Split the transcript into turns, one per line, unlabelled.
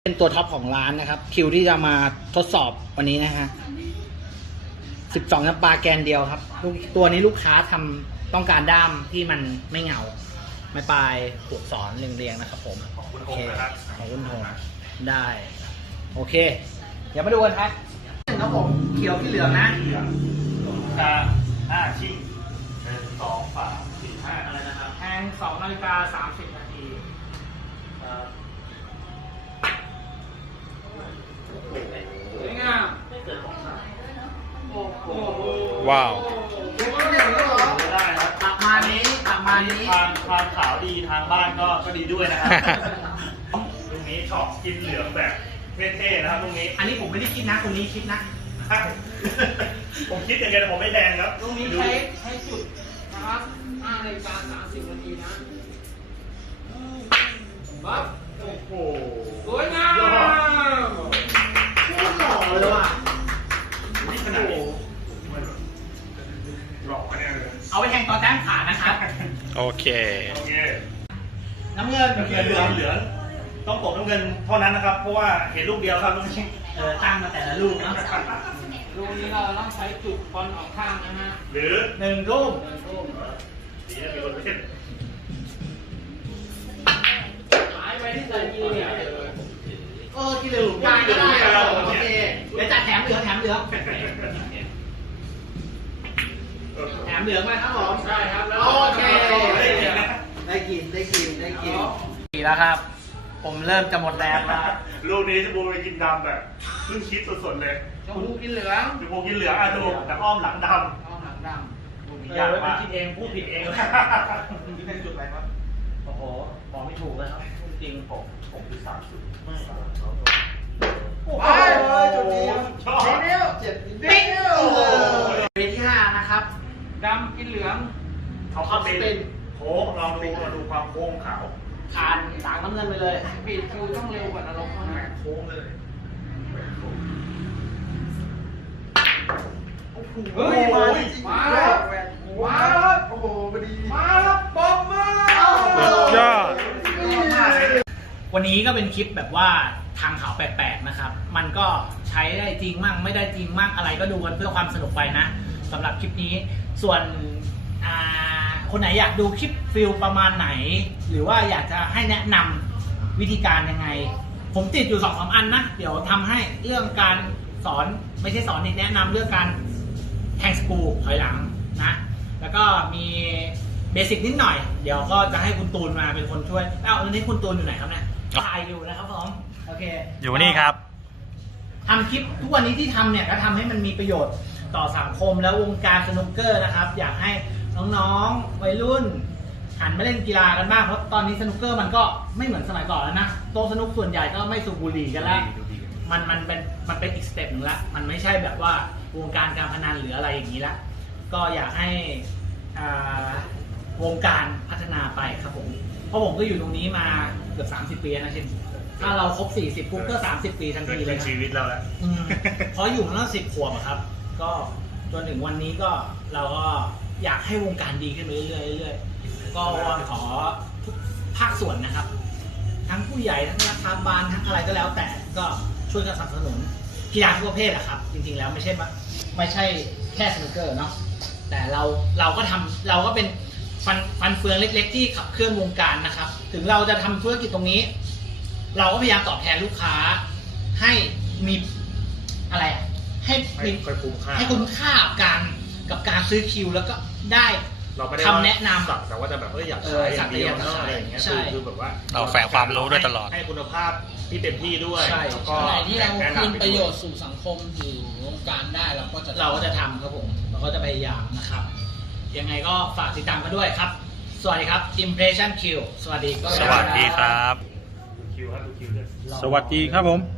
เป็นตัวท็อปของร้านนะครับคิวที่จะมาทดสอบวันนี้นะฮะ12 น้ำปลาแกนเดียวครับตัวนี้ลูกค้าต้องการด้ามที่มันไม่เงาไม่ปลายผูกสอนเรียงๆนะครับผมของคุณธงนะครับของคุณธงได้โอเคเดี๋ยวมาดูกันครับครับผมเขียวที่เหลืองนะ
5 ชิ้น1 2 3 4 5
อะไรนะครับแทง2:30 นาทีสวยงาม
ว้าว
ได้ครับ
ประมาณนี้
ทางขาวดีทางบ้านก็ดีด้วยนะครับลูกนี้ชอบกินเหลืองแบบเท่ๆนะครับลูกนี้
อันนี้ผมไม่ได้คิดนะคนนี้คิดนะ
ผมคิดอย่างเงี้ยแต่ผมไม่แดงครับ
ลูกนี้ใช้จุดนะครับ5:30 นาทีนะปั๊บ
โอ้โห
สวยงามโคตรหล่อเลยว่ะ
นี่ขนาดนี้หล่อเนี่ยเลย
เอาไปแทงตอนแต้มขานะครับ
โอเค
น้ำเงิน
เหลืองต้องตกน้ำเงินเท่านั้นนะครับเพราะว่าเห็นลูกเดียวครับลูกนี้
ตั้งมาแต่ละลูกนะลูกนี้เราต้องใช้จุดบอลออกข้างนะฮะ
หรือ
1 ลูก
ดีนะมีคนเล่น
หายไปที่ใส่กีเนี่ยกีเหลืองได้ก็ได้โอเคเดี๋ยวจัดแถมเหลืองแถมเหลืองมาครับผมใช่ครับโอเคได้กินแล้วครับผมเริ่มจะหมดแรงแล้ว
ลูกนี้จะบูไปกินดำแบบเพิ่งคิดสดๆเลย
ชมพูกินเหลือง
ดูแต่อ้อมหลังดำ
อยากมาคิดเองพูดผิดเอง
นี่เป็นจุดอะไรครับ
โอ้โหบอกไม่ถูกเลยครับจริง
ผมที่3 จุด
โอ้โหจุดนี้ชอบ7 นิ้วเวที5นะครับดำกินเหลือง
เขาเข้าเป็นโค้งเราดูความโค้งขาว
ขาดสางน้ำเงินไปเลยปีดคิวต้องเร็วกว่านรกมาก
โค้งเลย
เฮ้ยมาโอ้โหพอดีมาปอมมายอดวันนี้ก็เป็นคลิปแบบว่าทางข่าวแปลกๆนะครับมันก็ใช้ได้จริงมั่งไม่ได้จริงมั่งอะไรก็ดูกันเพื่อความสนุกไปนะสำหรับคลิปนี้ส่วนคนไหนอยากดูคลิปฟิลประมาณไหนหรือว่าอยากจะให้แนะนำวิธีการยังไงผมติดอยู่2-3 อันนะเดี๋ยวทำให้เรื่องการสอนไม่ใช่สอนแนะนำเรื่องการแทงสกรูถอยหลังนะแล้วก็มีเบสิกนิดหน่อยเดี๋ยวก็จะให้คุณตูนมาเป็นคนช่วยวันนี้คุณตูนอยู่ไหนครับเนี่ยถ่ายอยู่นะครับผมโอเค
อยู่นี่ครับ
ทำคลิปทุกวันนี้ที่ทำเนี่ยก็ทำให้มันมีประโยชน์ต่อสังคมและวงการสนุกเกอร์นะครับอยากให้น้องๆวัยรุ่นหันมาเล่นกีฬากันบ้างเพราะตอนนี้สนุกเกอร์มันก็ไม่เหมือนสมัยก่อนแล้วนะโต๊ะสนุกส่วนใหญ่ก็ไม่สูบบุหรี่กันแล้วมันเป็นอีกสเต็ปหนึ่งละมันไม่ใช่แบบว่าวงการการพนันหรืออะไรอย่างนี้ละก็อยากให้วงการพัฒนาไปครับผมเพราะผมก็อยู่ตรงนี้มาเกือบ30 ปีนะเช่นถ้าเราครบ40ปุ๊บก็30 ปีทันทีเลย
ชีวิตเราแล้ว
เพราะอยู่มาตั้ง10 ขวบครับก็จนถึงวันนี้ก็เราก็อยากให้วงการดีขึ้นไปเรื่อยๆก็วอนขอทุกภาคส่วนนะครับทั้งผู้ใหญ่ทั้งรัฐบาลทั้งอะไรก็แล้วแต่ก็ช่วยกันสนับสนุนกีฬาทุกประเภทอะครับจริงๆแล้วไม่ใช่แค่สนุกเกอร์เนาะแต่เราก็เป็นฟันเฟืองเล็กๆที่ขับเคลื่อนวงการนะครับถึงเราจะทำธุรกิจตรงนี้เราก็พยายามตอบแทนลูกค้าให้มีอะไรอะให้คุ้มค่ากับการซื้อคิวแล้วก็ได้คำแนะนำ
แต่ว่าจะแบบอยากใช้อย่างเดียวอะไรอย่างเงี้ยคือแบบว่า
เราแฝงความรู้ด้วยตลอด
ให้คุณภาพที่เต็มที่ด้วย
แล้วก็ที่เราคืนประโยชน์สู่สังคมสู่วงการได้เราก็จะทำครับผมเราก็จะพยายามนะครับยังไงก็ฝากติดตามกันด้วยครับสวัสดีครับ Impression Q สวัสดี
ครับ
คิวครับ
สวัสดีครับผม